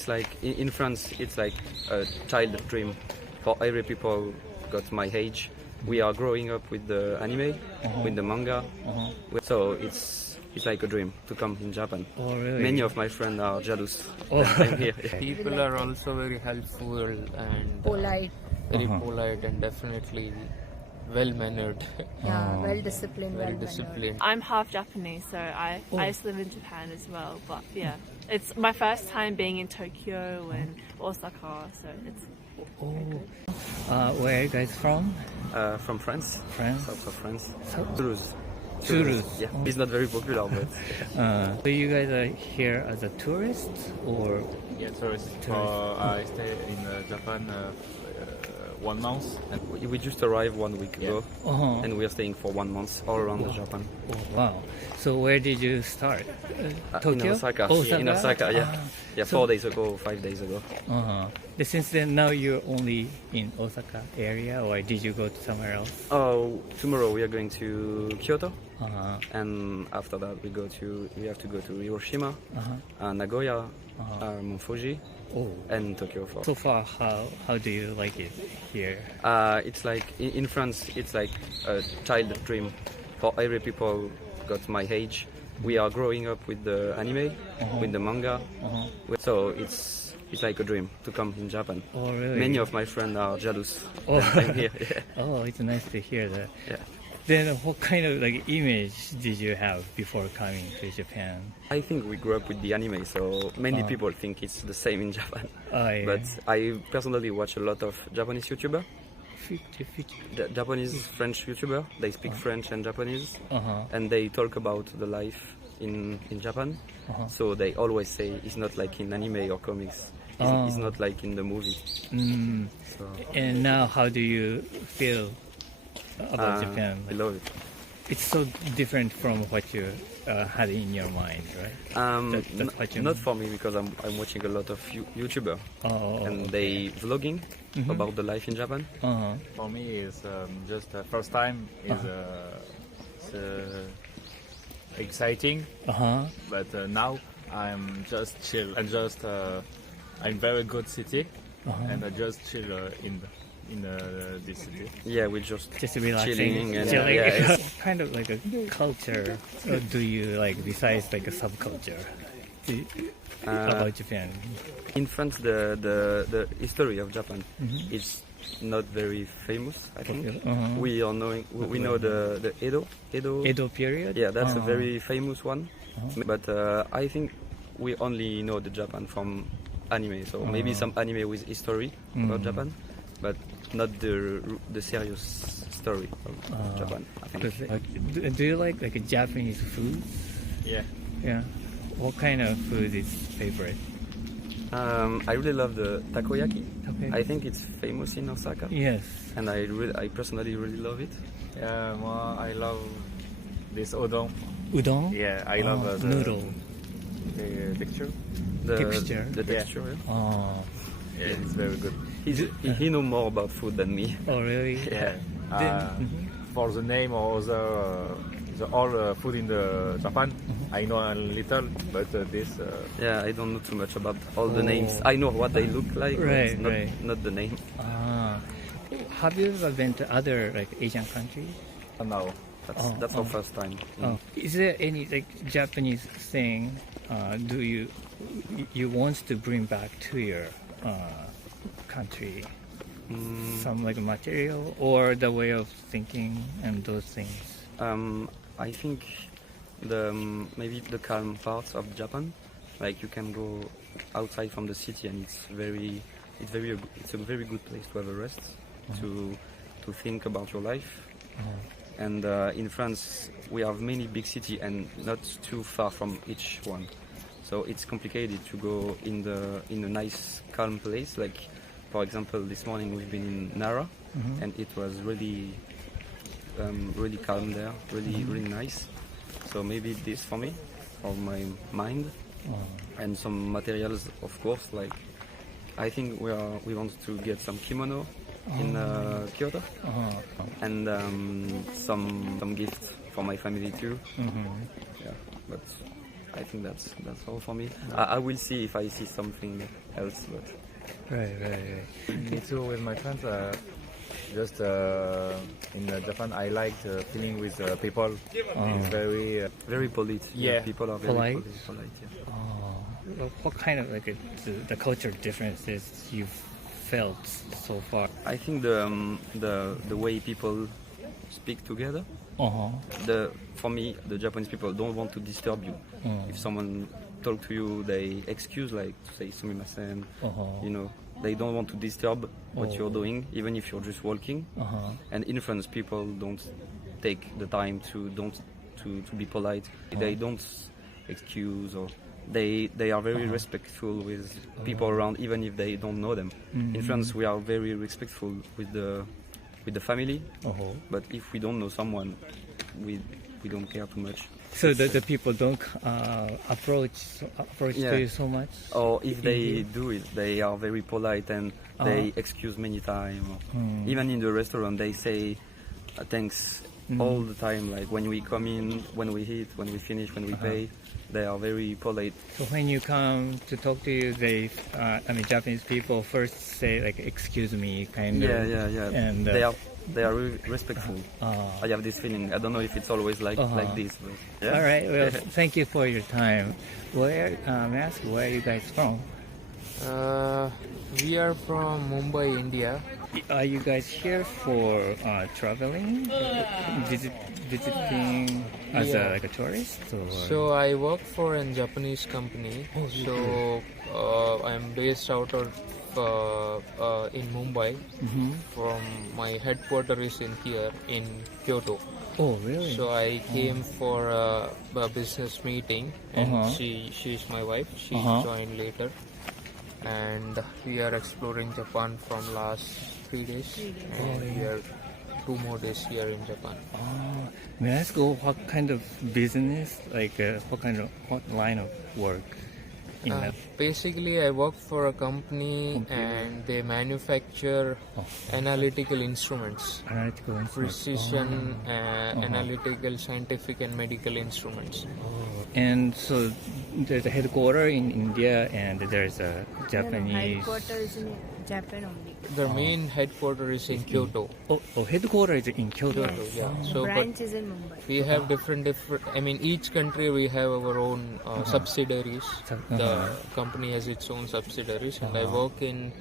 It's like in France, it's like a child dream for every people got my age. We are growing up with the anime, with the manga, so it's like a dream to come in Japan. Oh, really? Many of my friends are jealous Oh. that I'm here. People are also very helpful and Polite. very polite and definitely well-mannered. Yeah, well disciplined. Very well disciplined. I'm half Japanese, so I used to live in Japan as well. But yeah, it's my first time being in Tokyo and Osaka, so it's Where are you guys from? From France. France? South of France. South? Toulouse. Toulouse. Yeah, it's not very popular, but So you guys are here as a tourist or? Yeah, tourist. I stay in Japan 1 month. And we just arrived 1 week ago, Uh-huh. and we are staying for 1 month all around Japan. Oh, wow. So where did you start? Tokyo? In Osaka. Osaka? In Osaka, yeah. Ah. Yeah, 4 days ago, 5 days ago. Uh-huh. Since then, now you're only in Osaka area, or did you go to somewhere else? Oh, tomorrow we are going to Kyoto, Uh-huh. and after that we have to go to Hiroshima, Nagoya, Mount Fuji, and Tokyo. So far, how do you like it here? It's like in France, it's like a child dream for every people got my age. We are growing up with the anime, with the manga, so it's like a dream to come in Japan. Oh, really? Many of my friends are jealous Oh. that I'm here. Oh, it's nice to hear that. Yeah. Then what kind of image did you have before coming to Japan? I think we grew up with the anime, so many people think it's the same in Japan. Oh, yeah. But I personally watch a lot of Japanese YouTubers. Japanese French YouTuber. They speak French and Japanese, and they talk about the life in Japan. So they always say it's not like in anime or comics. It's not like in the movie. So, And now, how do you feel about Japan? I love it. It's so different from what you had in your mind, right? That's what you Not mean. for me, because I'm watching a lot of YouTuber, and they vlogging about the life in Japan. for me, it's just first time is exciting. But now I'm just chill and just I'm very good city, and I just chill in this city. Yeah, we just relaxing, chilling and chilling. yeah, What kind of a culture do you besides a subculture about Japan? in France, the history of Japan is not very famous. I think we know the Edo period. Yeah, that's a very famous one. But I think we only know the Japan from anime. So maybe some anime with history about Japan, but not the serious story of Japan. I think. Do you like Japanese food? Yeah. Yeah. What kind of food is favorite? I really love the takoyaki. Takoyaki. I think it's famous in Osaka. Yes. And I personally really love it. Yeah, well, I love this udon. Udon? Yeah, I love the noodle. The texture. The Texture. The texture. Yeah. Oh. Yeah, it's very good. He know more about food than me. Oh, really? Yeah. For the name or the all food in the Japan, I know a little, but this. Yeah, I don't know too much about all the names. I know what they look like, Right, but right. not the name. Have you ever been to other Asian countries? No. That's our first time. Is there any Japanese thing do you want to bring back to your country? Some material or the way of thinking and those things? I think maybe the calm parts of Japan, like you can go outside from the city and it's a very good place to have a rest, to think about your life. And in France we have many big cities and not too far from each one, so it's complicated to go in a nice calm place. Like for example, this morning we've been in Nara, and it was really calm there, really nice. So maybe this for me, for my mind, and some materials, of course. Like I think we want to get some kimono in Kyoto, and some gifts for my family too. Yeah, but I think that's all for me. I will see if I see something else, but Right. Me too, with my friends. Just in Japan, I like the feeling with people. It's very very polite. Yeah. People are very Polite? polite. Yeah. Well, what kind of like the cultural differences you've felt so far? I think the way people speak together. For me, the Japanese people don't want to disturb you. If someone talk to you, they excuse, like to say sumimasen. You know, they don't want to disturb what you're doing, even if you're just walking. And in France, people don't take the time to be polite. They don't excuse, or they are very respectful with people around, even if they don't know them. In France, we are very respectful with the family, but if we don't know someone, we don't care too much. So the people don't approach Yeah. to you so much? Or if they do it, they are very polite and they excuse many times. Even in the restaurant, they say thanks all the time. Like when we come in, when we eat, when we finish, when we pay, they are very polite. So when you come to talk to you, Japanese people first say like "excuse me," kind of. Yeah. And they are really respectful. I have this feeling. I don't know if it's always like this. But yeah. All right. Well, thank you for your time. May I ask where are you guys from? We are from Mumbai, India. Are you guys here for traveling, visiting as a tourist? Or? So I work for a Japanese company. I'm based out of in Mumbai. From my headquarters is in here in Kyoto. Oh, really? So I came for a business meeting, and she's my wife. She joined later, and we are exploring Japan from last 3 days, and we are 2 more days here in Japan. May I ask what kind of business, like what line of work? Basically, I work for a company and they manufacture analytical instruments. Precision, analytical, scientific and medical instruments. And so there's a headquarters in India and there's a Japanese... Headquarters in Japan only. The main headquarters is in Kyoto. Headquarters is in Kyoto. Yeah. So, Branch is in Mumbai. we have different. I mean, each country we have our own subsidiaries. The company has its own subsidiaries, and I work in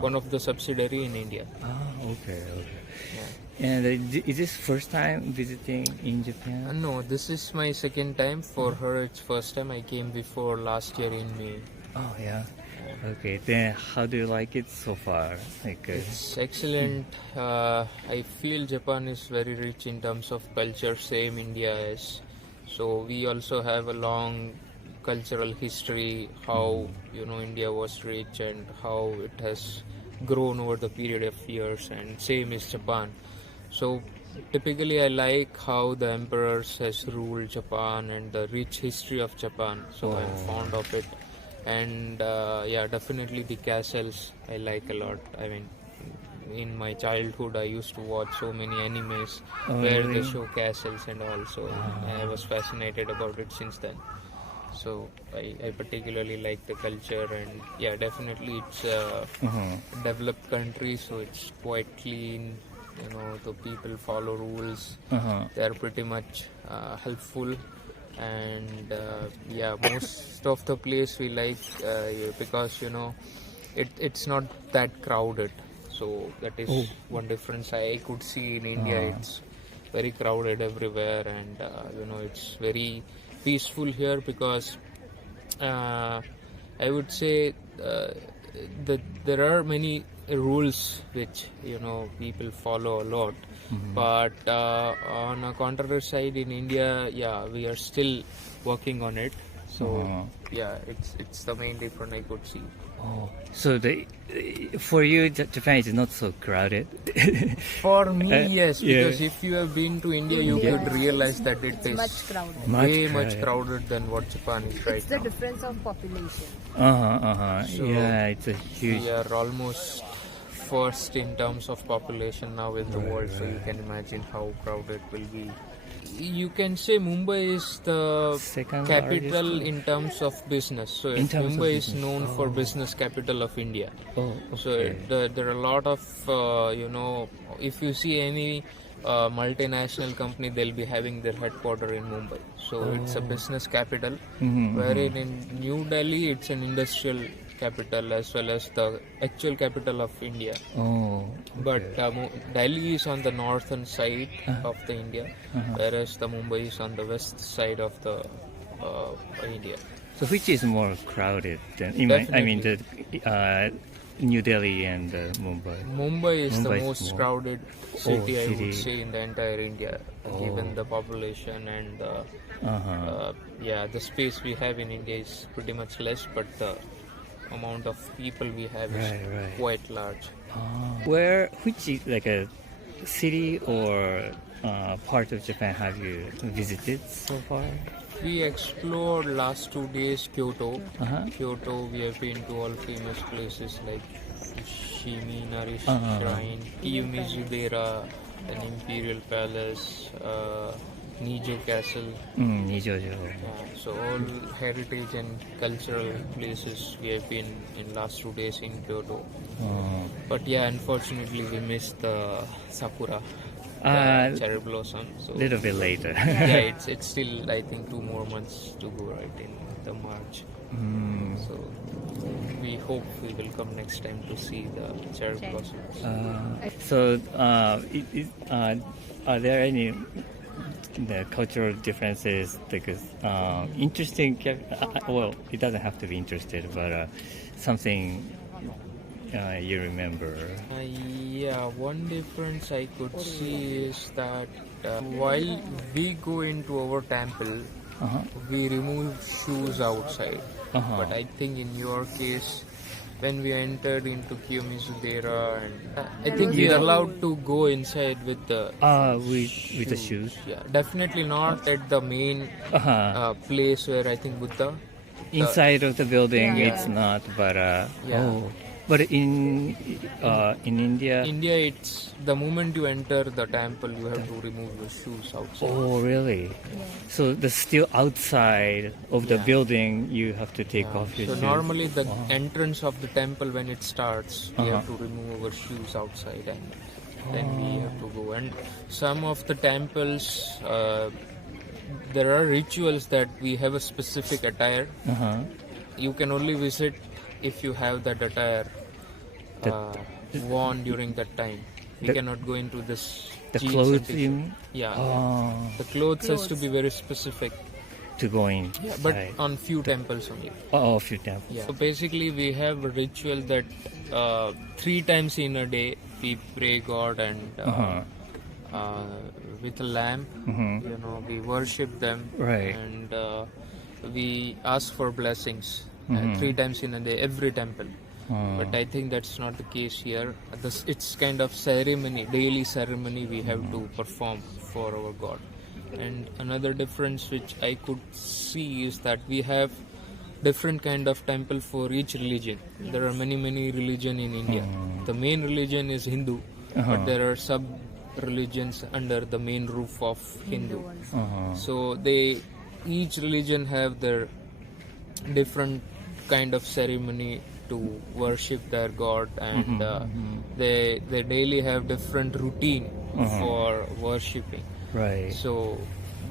one of the subsidiary in India. Okay. And is this first time visiting in Japan? No, this is my second time. For her, it's first time. I came before last year in May. Oh, yeah. Okay, then how do you like it so far? It's excellent. I feel Japan is very rich in terms of culture, same India is. So we also have a long cultural history, how India was rich and how it has grown over the period of years, and same is Japan. So typically I like how the emperors has ruled Japan and the rich history of Japan, so I'm fond of it. And definitely the castles I like a lot. I mean, in my childhood I used to watch so many animes where they show castles and all, so I was fascinated about it since then. So I particularly like the culture, and definitely it's a developed country, so it's quite clean. The people follow rules. They are pretty much helpful. And most of the place we like because it's not that crowded, so that is one difference I could see in India. It's very crowded everywhere, and it's very peaceful here because I would say that there are many rules which people follow a lot. But on a contrary side in India, we are still working on it. So it's the main difference I could see. So for you, Japan is not so crowded. For me, yes, because if you have been to India, you could realize that it is Much crowded. much crowded than what Japan is right It's the now. difference of population. So it's a huge. we are almost first in terms of population now in the world, so you can imagine how crowded it will be You can say Mumbai is the Second capital largest? in terms of business. So In terms of Mumbai is business. known for business capital of India. Oh, So okay. there are a lot of, if you see any multinational company, they'll be having their headquarter in Mumbai. So it's a business capital, wherein in New Delhi, it's an industrial capital as well as the actual capital of India. Oh, But Delhi is on the northern side of the India, whereas the Mumbai is on the west side of the India. so which is more crowded than? I mean, the New Delhi and Mumbai. Mumbai is the Mumbai is most more- crowded city, I city. would say, in the entire India, given the population and the space we have in India is pretty much less, but the amount of people we have is Right. quite large. Which is like a city or part of Japan have you visited so far? We explored last 2 days Kyoto. Uh-huh. Kyoto, we have been to all famous places like Shiminari Shrine, Kiyomizu-dera, an Imperial Palace, Nijo Castle. Nijojo. So all heritage and cultural places we have been in last 2 days in Kyoto. But unfortunately we missed the Sakura, cherry blossom. So Little bit later. it's still I think 2 more months to go right in the March. So we hope we will come next time to see the cherry blossoms. So, are there any the cultural differences? Because interesting. Well, it doesn't have to be interested, but something you remember. One difference I could see is that while we go into our temple, we remove shoes outside. But I think in your case, when we entered into Kiyomizu-dera, and I think we are allowed to go inside with the with the shoes. Yeah, definitely not at the main place where I think Buddha. Inside of the building, Yeah. it's not. But but in India. India, it's the moment you enter the temple, you have to remove your shoes outside. Oh, really? So the still outside of the building, you have to take off your So shoes. normally the entrance of the temple when it starts, we have to remove our shoes outside and then we have to go. And some of the temples, there are rituals that we have a specific attire. You can only visit if you have that attire worn during that time. We cannot go into this. The jeans clothes, and t-shirt. you mean? Yeah. The clothes has to be very specific. To go in. Yeah, but Right. on few temples only. Oh, a few temples. Yeah. So basically, we have a ritual that 3 times in a day we pray God and with a lamp, we worship them, Right. and we ask for blessings 3 times in a day, every temple. But I think that's not the case here. It's kind of ceremony, daily ceremony we have to perform for our God. And another difference which I could see is that we have different kind of temple for each religion. There are many religion in India. The main religion is Hindu, but there are sub religions under the main roof of Hindu. So each religion have their different kind of ceremony to worship their God, and they daily have different routine for worshipping. Right. So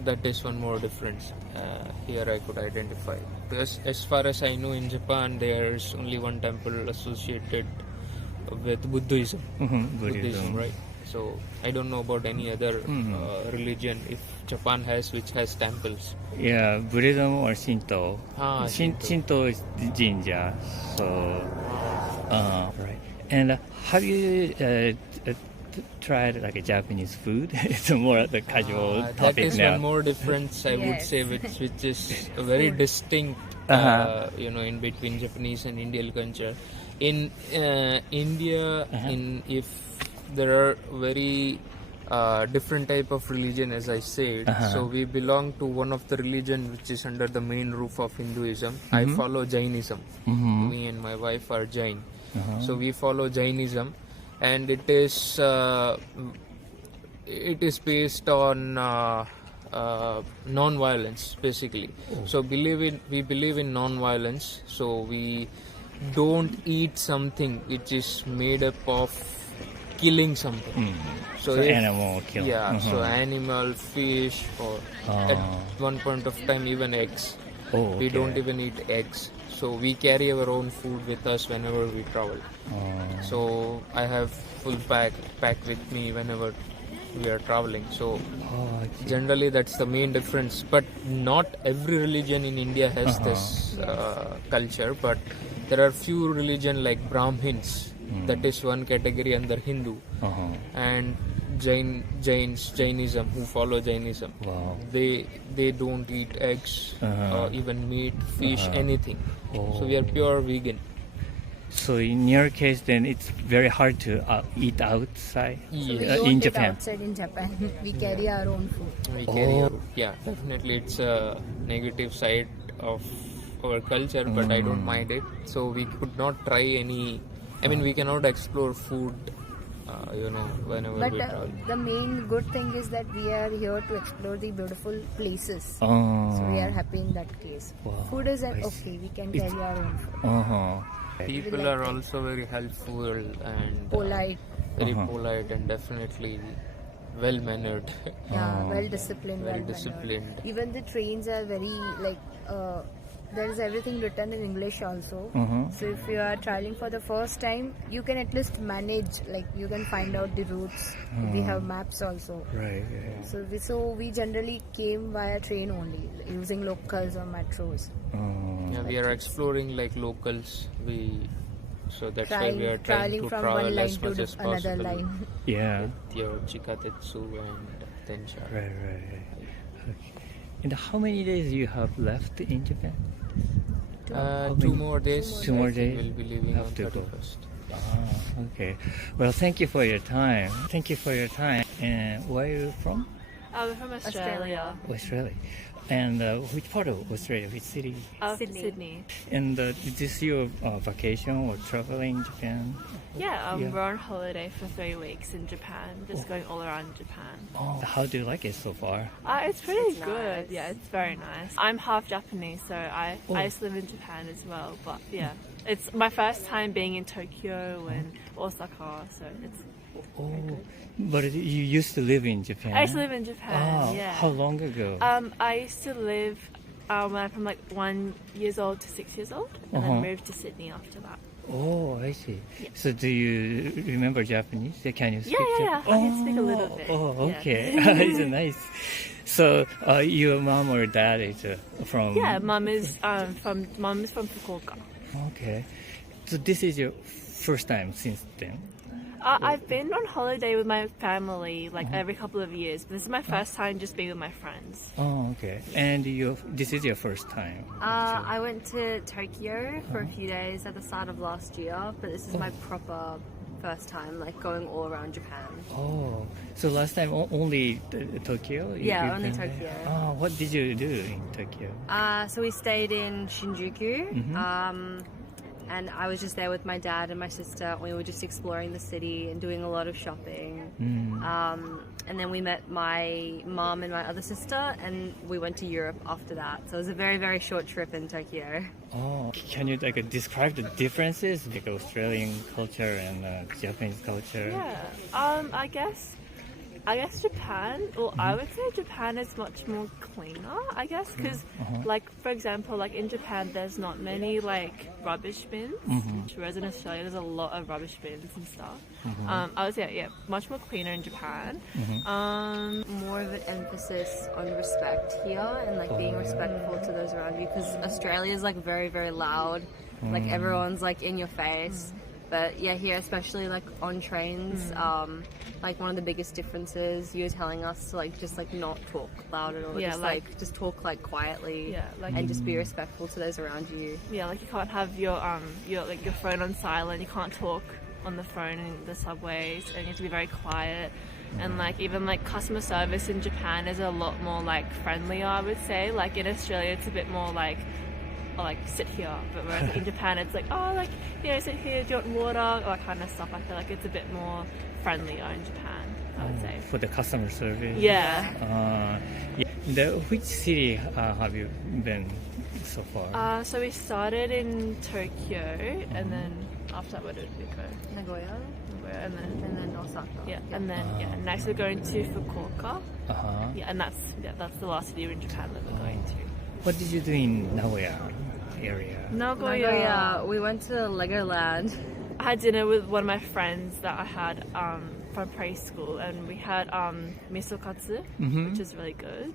that is one more difference here I could identify. Because as far as I know, in Japan there is only one temple associated with Buddhism. Buddhism, right? So I don't know about any other religion if Japan which has temples. Yeah, Buddhism or Shinto. Shinto. Shinto is Jinja. So, right. And have you tried like a Japanese food? It's more the casual That topic is now. one more difference I would Yes. say, which is a very distinct, in between Japanese and Indian culture. In India, if there are very different type of religion, as I said, so we belong to one of the religion which is under the main roof of Hinduism. I follow Jainism. Me and my wife are Jain, so we follow Jainism, and it is based on non-violence basically. So we believe in non-violence. So we don't eat something which is made up of killing something. So animal killing. Yeah, so animal, fish, or at one point of time even eggs. We don't even eat eggs. So we carry our own food with us whenever we travel. So I have full pack with me whenever we are traveling. So generally that's the main difference. But not every religion in India has this culture. But there are few religion like Brahmins. That is one category under Hindu. And Jainism, who follow Jainism. They don't eat eggs, even meat, fish, anything. So we are pure vegan. So in your case, then it's very hard to eat outside We don't in eat Japan. outside in Japan. We carry our own food. We carry yeah, definitely it's a negative side of our culture, but I don't mind it. So we could not try any. I mean, we cannot explore food, whenever But we travel. the main good thing is that we are here to explore the beautiful places. So we are happy in that case. Food is okay. We can carry our own food. People are also very helpful and Polite. very polite and definitely well mannered. Yeah, well disciplined. Very well-mannered. disciplined. Even the trains are very there is everything written in English also. So if you are traveling for the first time, you can at least manage. Like you can find out the routes. We have maps also. Right. So we generally came via train only, using locals or metros. Yeah, we are exploring like locals. So that's why we are trying Traveling to from travel one line as much to as another possible. line. Yeah. With your Chikatetsu and Tensha. Right. Okay. And how many days you have left in Japan? 2 more days. 2 more days. We'll be leaving Have on to go. 31st. Okay. Well, thank you for your time. And where are you from? I'm from Australia. Australia. And which part of Australia? Which city? Sydney. And is this your vacation or traveling in Japan? Yeah, we're on holiday for 3 weeks in Japan, just going all around Japan. How do you like it so far? It's pretty good. Yeah, it's very nice. I'm half Japanese, so I used to live in Japan as well. But yeah, it's my first time being in Tokyo and Osaka, so it's But you used to live in Japan? I used to live in Japan, yeah. How long ago? I used to live when I'm from like 1 year old to 6 years old, and then moved to Sydney after that. Oh, I see. So do you remember Japanese? Can you speak Yeah, I can speak a little bit. Oh, yeah. okay. It's nice. So your mom or dad is from... Yeah, mum is from Fukuoka. Okay. So this is your first time since then? I've been on holiday with my family like every couple of years, but this is my first time just being with my friends. Oh, okay. And this is your first time? I went to Tokyo for a few days at the start of last year, but this is my proper first time, like going all around Japan. Oh, so last time only Tokyo? Yeah, You've only been there? Tokyo. Oh, what did you do in Tokyo? So we stayed in Shinjuku, and I was just there with my dad and my sister. We were just exploring the city and doing a lot of shopping. And then we met my mom and my other sister, and we went to Europe after that. So it was a very, very short trip in Tokyo. Oh, can you describe the differences like Australian culture and Japanese culture? Yeah, I guess Japan, well, I would say Japan is much more cleaner, I guess, because, like, for example, like in Japan, there's not many, like, rubbish bins, whereas in Australia, there's a lot of rubbish bins and stuff. I would say, yeah, much more cleaner in Japan. More of an emphasis on respect here and like being respectful to those around you, because Australia is like very, very loud. Like everyone's like in your face. But yeah, here, especially like on trains, like one of the biggest differences, you're telling us to like just like not talk loud at all. Yeah, just talk like quietly, like, just be respectful to those around you. Yeah, like you can't have your phone on silent. You can't talk on the phone in the subways, and you have to be very quiet. And like even like customer service in Japan is a lot more like friendlier, I would say. Like in Australia, it's a bit more like or like sit here. But whereas in Japan, it's like, oh, like, you know, sit here, do you want water, or that kind of stuff. I feel like it's a bit more friendlier in Japan, I would say. For the customer service. Yeah. Which city have you been so far? So we started in Tokyo, and then after that, where did we go? Nagoya, And then Osaka. yeah, and then next we're going to Fukuoka. Yeah, and that's the last city in Japan that we're going to. What did you do in Nagoya area? Nagoya, we went to Legoland. I had dinner with one of my friends that I had from preschool, and we had miso katsu, which is really good.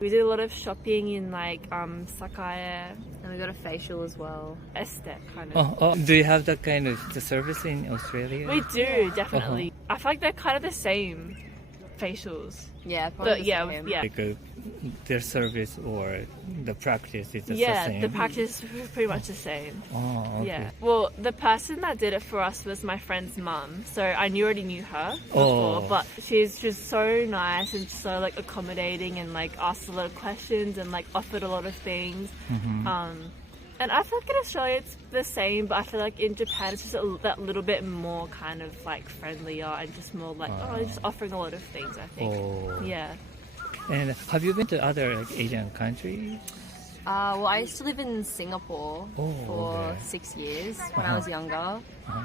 We did a lot of shopping in like Sakae, And we got a facial as well. Estet kind of. Do you have that kind of the service in Australia? We do, definitely. I feel like they're kind of the same facials. Yeah, probably But the yeah, same. yeah. Like their service or the practice is the Yeah, same? the practice is pretty much the same. Oh, okay. Yeah. Well, the person that did it for us was my friend's mum, so I already knew her before. But she's just so nice and so like accommodating and like asked a lot of questions and like offered a lot of things. And I feel like in Australia it's the same, but I feel like in Japan it's just that little bit more kind of like friendlier and just more like just offering a lot of things. I think. Yeah. And have you been to other like Asian countries? Well, I used to live in Singapore for 6 years when I was younger.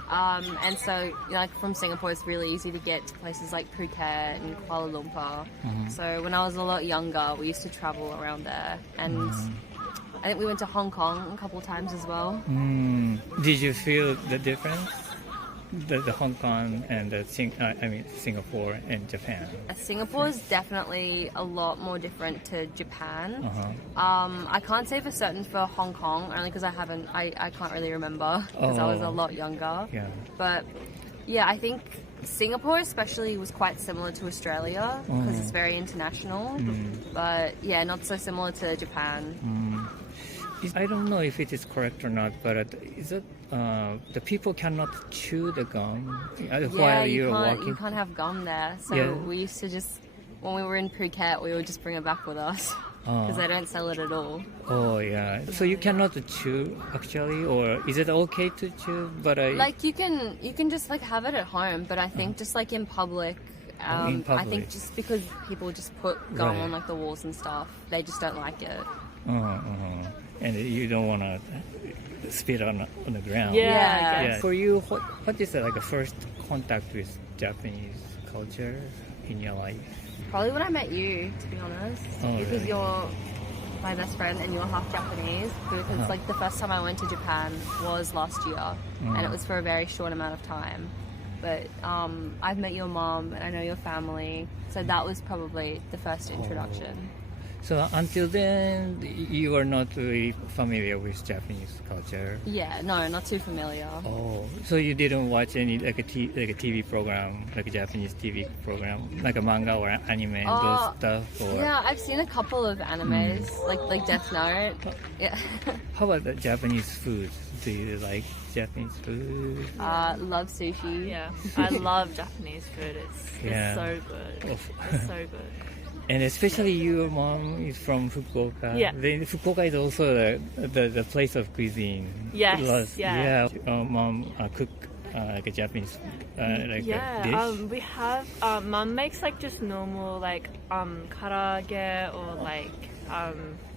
And so, you know, like from Singapore, it's really easy to get to places like Phuket and Kuala Lumpur. So when I was a lot younger, we used to travel around there. And I think we went to Hong Kong a couple of times as well. Did you feel the difference? The Hong Kong and Singapore and Japan. Singapore is definitely a lot more different to Japan. I can't say for certain for Hong Kong, only because I can't really remember because I was a lot younger. Yeah. But yeah, I think Singapore especially was quite similar to Australia because it's very international. But yeah, not so similar to Japan. I don't know if it is correct or not, but is it the people cannot chew the gum while you're walking? You can't have gum there. So we used to just, when we were in Phuket, we would just bring it back with us because they don't sell it at all. Oh yeah. So you cannot chew actually, or is it okay to chew? But like you can just like have it at home, but I think just like in public. I think just because people just put gum on like the walls and stuff, they just don't like it. And you don't want to spit on the ground. Yeah. For you, what is like a first contact with Japanese culture in your life? Probably when I met you, to be honest, because you're my best friend and you're half Japanese. Because like the first time I went to Japan was last year, and it was for a very short amount of time. But I've met your mom and I know your family, so that was probably the first introduction. So until then, you were not really familiar with Japanese culture? Yeah, no, not too familiar. Oh, so you didn't watch any like a TV program, like a Japanese TV program, like a manga or anime, those stuff? Or? Yeah, I've seen a couple of animes, like Death Note. Yeah. How about the Japanese food? Do you like Japanese food? Love sushi. Yeah, I love Japanese food. It's so good. It's so good. And especially your mom is from Fukuoka. Yeah. Then Fukuoka is also the place of cuisine. Yes. Yeah. Mom cook like a Japanese like a dish. We have mom makes like just normal like karaage or like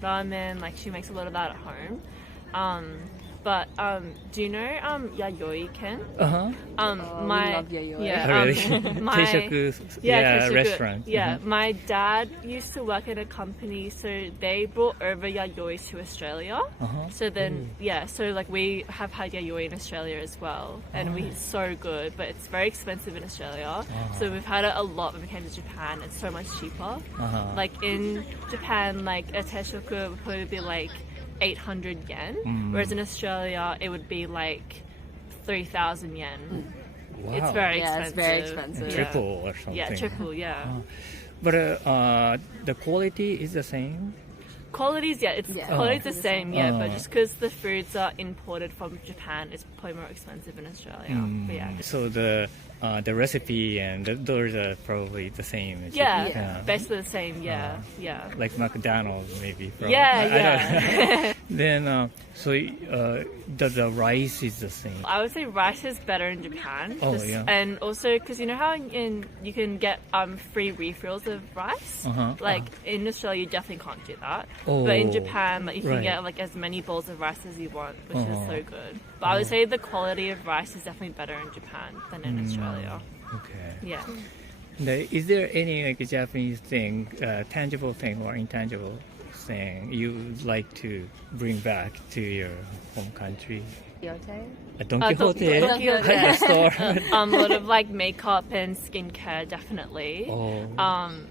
ramen. Like she makes a lot of that at home. But do you know Yayoi Ken? We love Yayoi. Yeah, Teishoku, Teishoku, restaurant. Yeah, my dad used to work at a company, so they brought over Yayoi to Australia. So then, so like we have had Yayoi in Australia as well, and it's so good, but it's very expensive in Australia. So we've had it a lot when we came to Japan. It's so much cheaper. Like in Japan, like a Teishoku would probably be like 800 yen, whereas in Australia it would be like 3,000 yen. Wow. It's very expensive. Yeah, it's very expensive. Triple or something. Yeah, triple, yeah. But the quality is the same? quality's quality's the same, but Oh. just because the foods are imported from Japan, it's probably more expensive in Australia. But yeah. So the recipe and those are probably the same. as Yeah, Japan. basically the same. Yeah, yeah. Like McDonald's, maybe. From, Yeah. Then, the rice is the same. I would say rice is better in Japan. Oh, yeah. And also, because you know how you can get free refills of rice? In Australia, you definitely can't do that. But in Japan, like, you can Right. get like as many bowls of rice as you want, which is so good. But I would say the quality of rice is definitely better in Japan than in Australia. Okay. Yeah. Is there any like Japanese thing, tangible thing or intangible thing you would like to bring back to your home country? A Don Quixote Don Quixote. store. A lot of like makeup and skincare, definitely. Oh.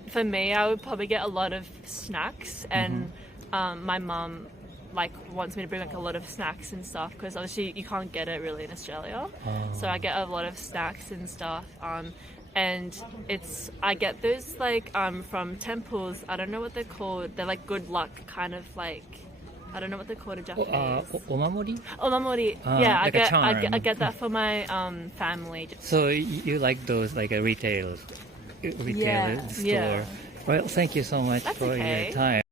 For me, I would probably get a lot of snacks, and my mum like wants me to bring like a lot of snacks and stuff because obviously you can't get it really in Australia. So I get a lot of snacks and stuff. And I get those like from temples. I don't know what they're called. They're like good luck kind of like. I don't know what they're called in Japanese. Omamori? Omamori. Yeah, like a charm. I get that for my family. So you like those like a retail store? Yeah. Well, thank you so much That's for okay. your time.